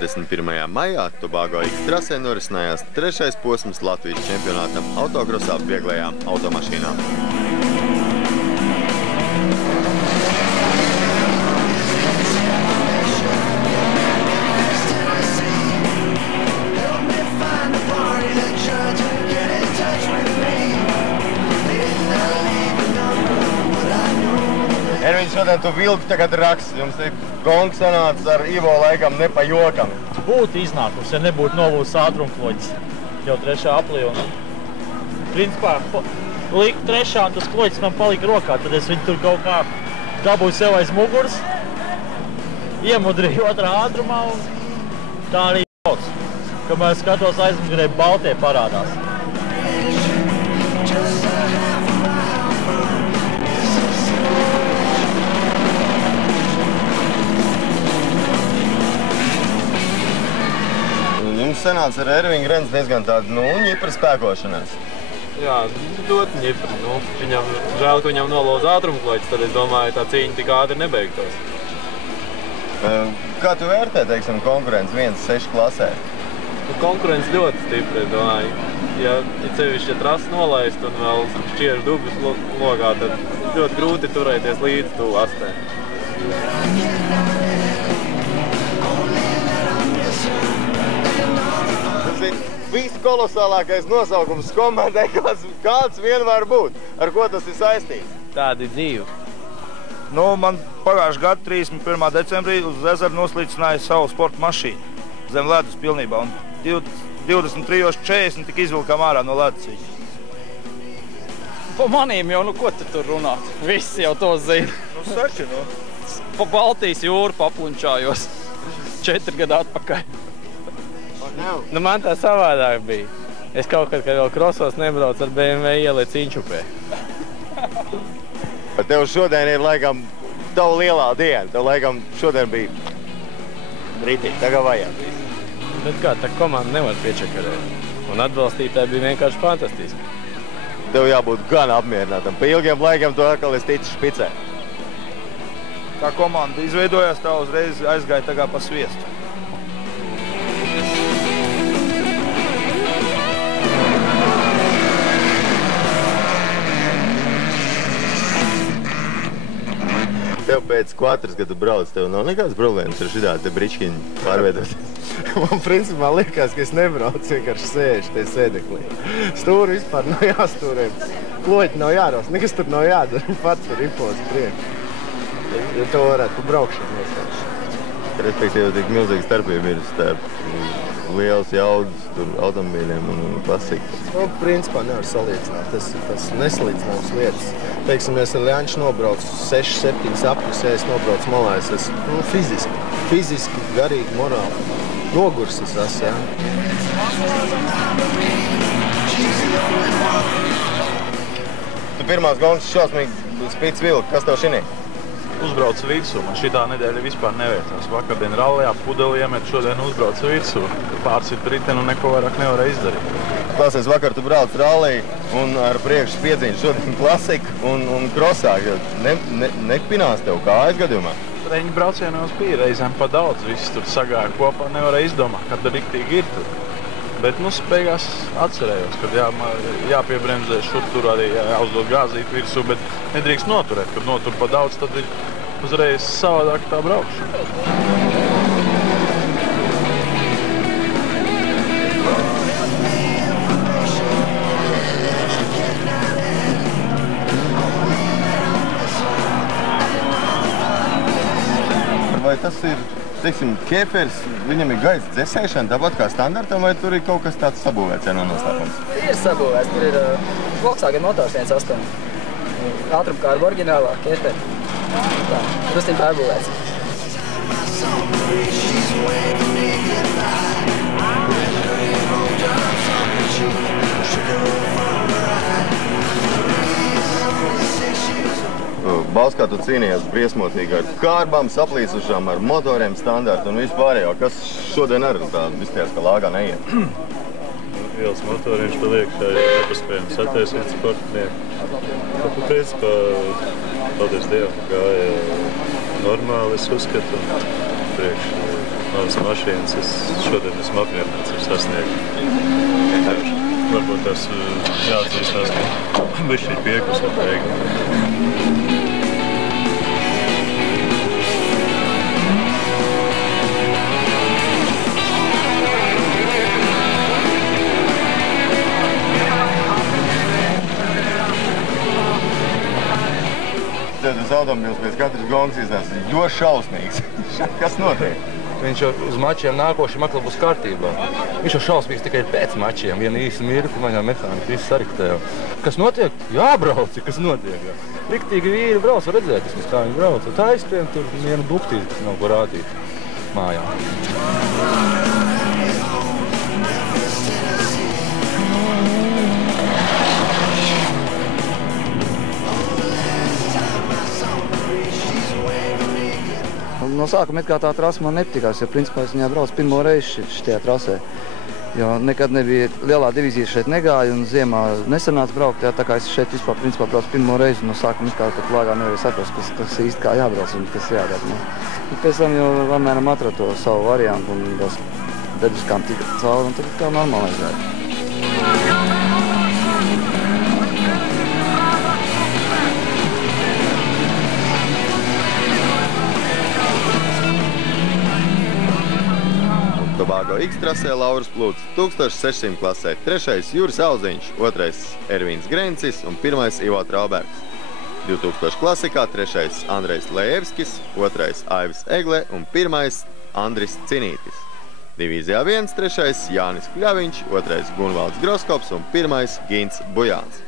31. maijā Tobago X trasē norisinājās 3. posms Latvijas čempionātam autokrosā vieglajām automašīnām. Erviņ, šodien tu vilki tagad raksts. Jums gongs sanāca ar Ivo laikam ne pa jokam. Būtu iznākums, ja nebūtu nolūzis ātrumkloģis jau 3. aplī. Principā, liku 3. un tas kloģis man palika rokā. Tad es viņu tur kaut kā dabūju sev aiz muguras, iemudrīju 2. ātrumā un tā arī brauc. Kamēr skatos aizmugurē, baltie parādās. Jums sanāca ar Erviņu Renz diezgan tādu, ņipra spēkošanās. Jā, ļoti ņipra. Viņam žēl, ka viņam nolūza ātrumkloģis, tad es domāju, tā cīņa tik ātri nebeigtos. Kā tu vērtē, teiksim, konkurenci 1.6 klasē? Konkurence ļoti stipra, es domāju. Ja cevišķi trasa nolaist un vēl šķiežu dubļus logā, tad ļoti grūti turēties līdz tu astē. Viskolosālākais nosaukums komandai, kāds vien var būt. Ar ko tas ir saistīts? Tāda ir dzīve. Man pagājušā gada 31. decembrī uz ezeru noslīcināja savu sporta mašīnu zem ledus pilnībā. Un 23.40 tika izvilkām ārā no ledus. Pa manīm jau, ko tu tur runāt? Visi jau to zina. Saki, Pa Baltijas jūru paplunčājos 4 gadu atpakaļ. Man tā savādāk bija. Es kaut kad vēl krosos nebraucu ar BMW ieliec Inčupē. Tev šodien ir laikam tavu lielā diena. Tev laikam šodien bija rītīgi, tagad vajag. Bet kā, tā komanda nevar piečakarēt. Un atbalstītāji bija vienkārši fantastiski. Tev jābūt gan apmierinātam. Pa ilgiem laikiem tu atkal esi ticis špicē. Kā komanda izveidojās, tā uzreiz aizgāja tagad pa sviestu. Tev pēc 4, kad tu brauc, tev nav nekāds problēmas ar šitādi te bričkiņu pārveidot? Man principā liekas, ka es nebraucu, vienkārši sēžu tie sēdeklī. Stūri vispār nav jāstūrē. Kloķi nav jāros, nekas tur nav jādara. Pats var ripots priekš. Ja to varētu braukšanu vienkārši. Respektīvi, tik milzīgi starpība ir starp liels jaudas automobīļiem un klasiku. Principā nevar salīdzināt. Tas nesalīdzināmas lietas. Teiksim, es ar Ļaņšu nobraucu 6-7 apļus, ja es nobraucu malā, es esmu fiziski, garīgi, morāli. Nogurs es esmu, jā. Tu pirmās gongas šausmīgi spīts vilki, kas tev šinī? Uzbraucu virsū, man šitā nedēļa vispār nevietās. Vakardien rallejā pudeli iemet, šodien uzbraucu virsū. Pārsit riteni un neko vairāk nevarēja izdarīt. Klausies, vakar tu brauc ralliju un ar priekšu spiedziņu šodien klasiku un krosā. Nepinās tev kājas gadījumā? Reņģi braucienos bija reizēm pa daudz, viss tur sagāja kopā, nevarēja izdomāt, kad riktīgi ir tur. Bet beigās atcerējos, kad jāpiebremzē šur tur arī jāuzdod gāzīt virsū, bet nedrīkst noturēt. Kad notur pa daudz, tad ir uzreiz savādāk tā braukšana. Vai tas ir, teiksim, kēpers, viņam ir gaisa dzesēšana, tāpat kā standartam, vai tur ir kaut kas tāds sabūvēts, ja nav noslēpums? Ir sabūvēts, tur ir Volkswagen motors 1.8. Ātrumkārba oriģinālā, kēperi. Tā, drusciņ pārbūvēts. Bauskā tu cīnījies briesmotīgi ar kārbām, saplīsušām, ar motoriem standartu un vispārējo. Kas šodien arī tā vispējās, ka lāgā neiet? Ielas motoriņš paliek, tā ir nepaspējams attaisīt sportnieku. Tad, principā, paldies Dievam, gāja normāli, es uzskatu, priekš novas mašīnas. Es šodien esmu apmierināts ar sasniegt. Varbūt tas jāatzīstās, ka bišķi piekus ar beigli. Tas automobils pēc katras gongas iznās ļoti šausmīgs. Kas notiek? Viņš jau uz mačiem nākošiem atkal būs kārtībā. Viņš jau šausmīgs tikai pēc mačiem. Vienu īsu mirkli man jau mehānika viss sariktēja. Kas notiek? Jābrauc, kas notiek. Jā. Riktīgi vīri brauc, var redzēt, kā viņi brauc. Tā aizskrien tur vienu buktīt, kas nav ko rādīt mājā. No sākuma it kā tā trasa man nepatikās, jo principā es viņā braucu pirmo reizi šitajā trasē. Jo nekad nebija lielā divīzija šeit negāja un ziemā nesanāca braukt, tā kā es šeit vispār principā braucu pirmo reizi. No sākuma it kā pat lāgā nevarēja saprast, kas īsti kā jābrauc un kas jādara. Pēc tam jau apmēram atradu to savu variantu un tās debiskām tika cauri un tad kā normāli aizgāja. Tobago X trasē Lauris Plūts, 1600 klasē, 3. Juris Auziņš, 2. Ervīns Grencis un 1. Ivo Traubergs. 2000 klasikā 3. Andrejs Lejevskis, 2. Aivis Egle un 1. Andris Cinītis. Divīzijā 1, 3. Jānis Kļaviņš, 2. Gunvalds Groskops un 1. Gins Bujāns.